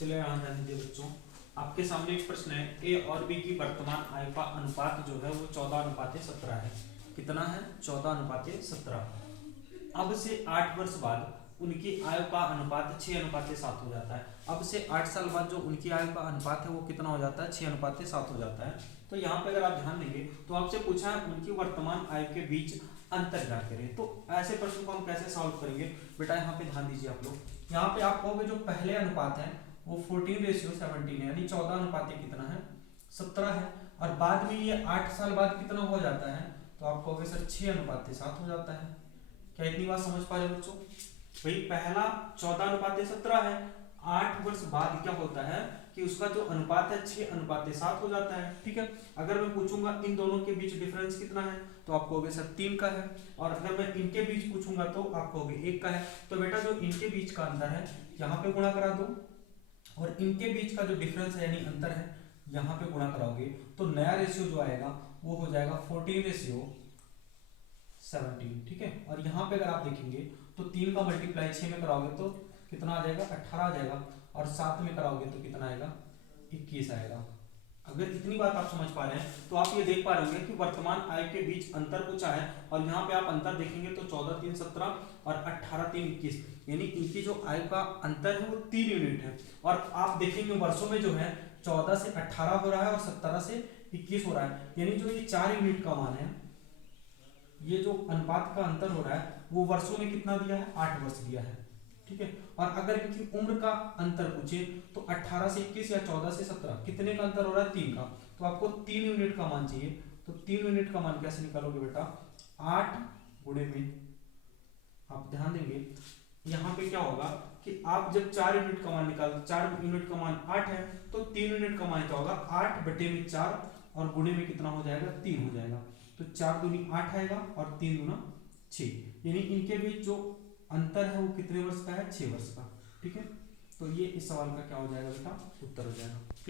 चलिए यहाँ ध्यान दीजिए बच्चों, आपके सामने एक प्रश्न है। ए और बी की वर्तमान आय का अनुपात जो है वो 14:17 है। कितना है? 14:17। अब से 8 वर्ष बाद उनकी आय का अनुपात 6:7 हो जाता है। अब से 8 साल बाद जो उनकी आय का अनुपात है वो कितना हो जाता है? 6:7 हो जाता है। तो यहाँ पे अगर आप ध्यान देंगे तो आपसे पूछा है उनकी वर्तमान आय के बीच अंतर ज्ञात करें। तो ऐसे प्रश्न को हम कैसे सॉल्व करेंगे? बेटा यहाँ पे ध्यान दीजिए आप लोग। यहाँ पे आप कहोगे जो पहले अनुपात है वो 14:17 है, यानी 14 अनुपात कितना है? 17 है। और बाद में ये 8 साल बाद कितना हो जाता है? तो आप कहोगे सर 6:7 हो जाता है। क्या इतनी बात समझ पा रहे बच्चों? भाई पहला 14:17 है, 8 वर्ष बाद क्या होता है कि उसका जो अनुपात है 6:7 हो जाता है। ठीक है। अगर मैं पूछूंगा इन दोनों के बीच डिफरेंस कितना है तो आप कहोगे सर 3 का है। और अगर मैं इनके बीच पूछूंगा तो आप कहोगे 1 का है। तो बेटा जो इनके बीच का अंतर है यहाँ पे गुणा करा दो, और इनके बीच का जो डिफरेंस है यानी अंतर है यहाँ पे गुणा कराओगे तो नया रेशियो जो आएगा वो हो जाएगा 14:17। ठीक है। और यहाँ पे अगर आप देखेंगे तो 3 का मल्टीप्लाई 6 में कराओगे तो कितना आ जाएगा? 18 आ जाएगा। और 7 में कराओगे तो कितना आएगा? 21 आएगा। अगर इतनी बात आप समझ पा रहे हैं तो आप ये देख पा रहे होंगे कि वर्तमान आय के बीच अंतर पूछा है, और यहाँ पे आप अंतर देखेंगे तो 14×3=17 और 18×3=21, यानी इनकी जो आय का अंतर है वो 3 यूनिट है। और आप देखेंगे वर्षों में जो है 14 से 18 हो रहा है और 17 से 21 हो रहा है, यानी जो ये 4 यूनिट का मान है, ये जो अनुपात का अंतर हो रहा है वो वर्षों में कितना दिया है? 8 वर्ष दिया है। ठीक है। और अगर इनकी उम्र का अंतर पूछे तो 18 से 21 या 14 से 17 कितने का अंतर हो रहा है? 3 का। तो आपको 3 यूनिट का मान चाहिए। तो 3 यूनिट का मान कैसे निकालोगे बेटा? 8 गुणे में, आप ध्यान देंगे यहाँ पे क्या होगा कि आप जब 4 यूनिट का मान निकाल, 4 यूनिट का मान 8 है तो 3 यूनिट का मान क्या होगा? 8/4 और गुणे में कितना हो जाएगा? 3 हो जाएगा। तो 4 दूनी 8 आएगा और 3 दूना 6, यानी इनके बीच जो अंतर है वो कितने वर्ष का है? 6 वर्ष का। ठीक है। तो ये इस सवाल का क्या हो जाएगा बेटा? उत्तर हो जाएगा। क्लियर?